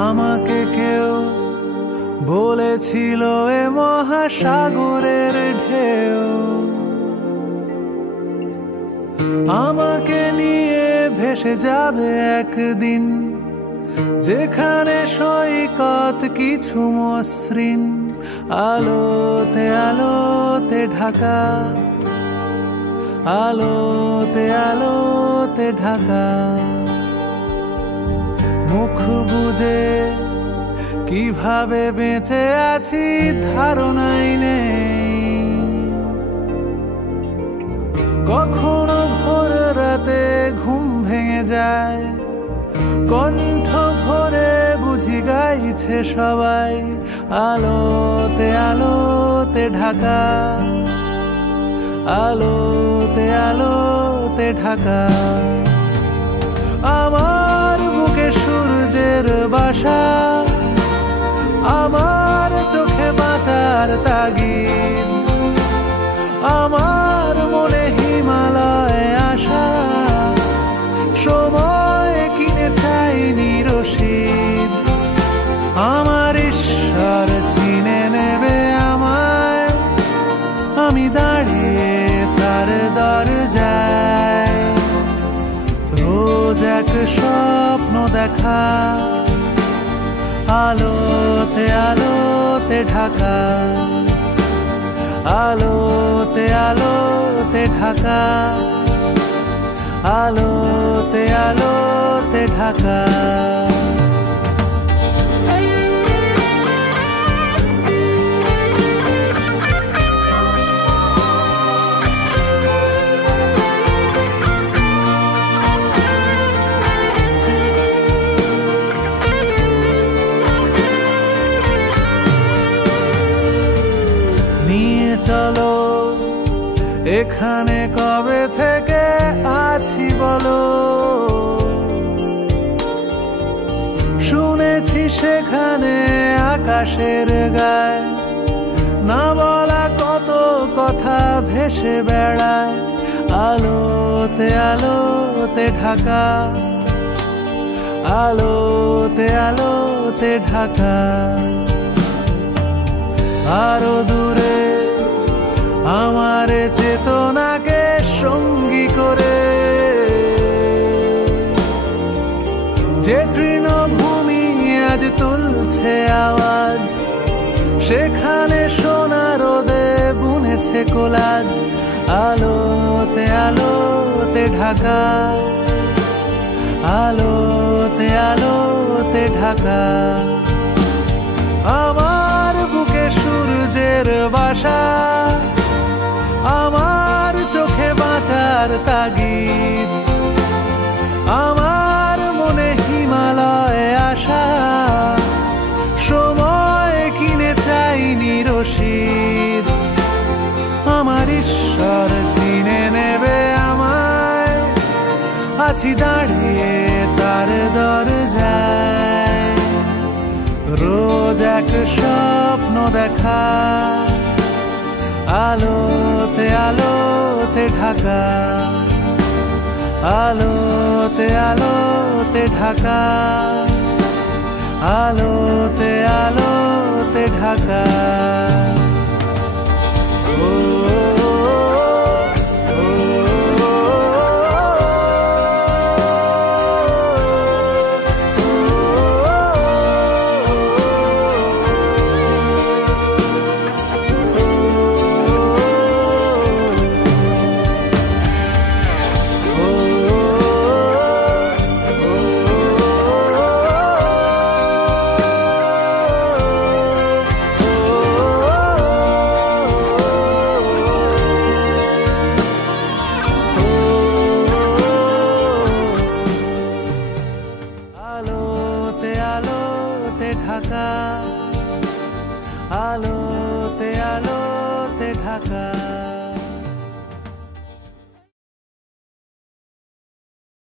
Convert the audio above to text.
আমাকে কেউ বলেছিল এ মহাসাগরের ঢেউ আমাকে নিয়ে ভেসে যাবে একদিন, যেখানে সৈকত কিছু মসৃণ, আলোতে আলোতে ঢাকা, আলোতে আলোতে ঢাকা। মুখ বুজে কিভাবে বেঁচে আছি ধারণাই নেই। কখনো ভোর রাতে ঘুম ভেঙে যায়, কণ্ঠ ভরে বুঝি গাইছে সবাই, আলোতে আলোতে ঢাকা, আলোতে আলোতে ঢাকা। আমার বুকে সূর্যের বাসা, আমার চোখে বাঁচার তাগিদ, আমার মনে হিমালয় আশা, সময় কিনে চাইনি রশিদ। আমার ঈশ্বর চিনে নেবে আমায়, আমি দাঁড়িয়ে তার দরজায়। রোজ এক স্বপ্ন দেখা, আলোতে আলোতে ঢাকা, আলোতে আলোতে ঢাকা, আলোতে আলোতে ঢাকা। নিয়ে চলো এখানে কবে থেকে আছি বলো, শুনেছি সেখানে আকাশের গায় না বলা কত কথা ভেসে বেড়ায়, আলোতে আলোতে ঢাকা, আলোতে আলোতে ঢাকা। আরো দূরে আমার চেতনাকে সঙ্গী করে, যে তৃণভূমি আজ তুলছে আওয়াজ, সেখানে সোনা রোদে বুনেছে কোলাজ, আলোতে আলোতে ঢাকা, আলোতে আলোতে ঢাকা। আমার বুকে সূর্যের বাসা, আমার চোখে বাঁচার তাগিদ, আমার মনে হিমালয় আশা, সময় কিনে চাইনি রশিদ। আমার ঈশ্বর চিনে নেবে আমায়, আছি দাঁড়িয়ে তার দরজায়। রোজ এক স্বপ্ন দেখা, আলোতে আলোতে ঢাকা, আলোতে আলোতে ঢাকা, আলোতে আলোতে ঢাকা। ঢাকা, আলোতে আলোতে ঢাকা।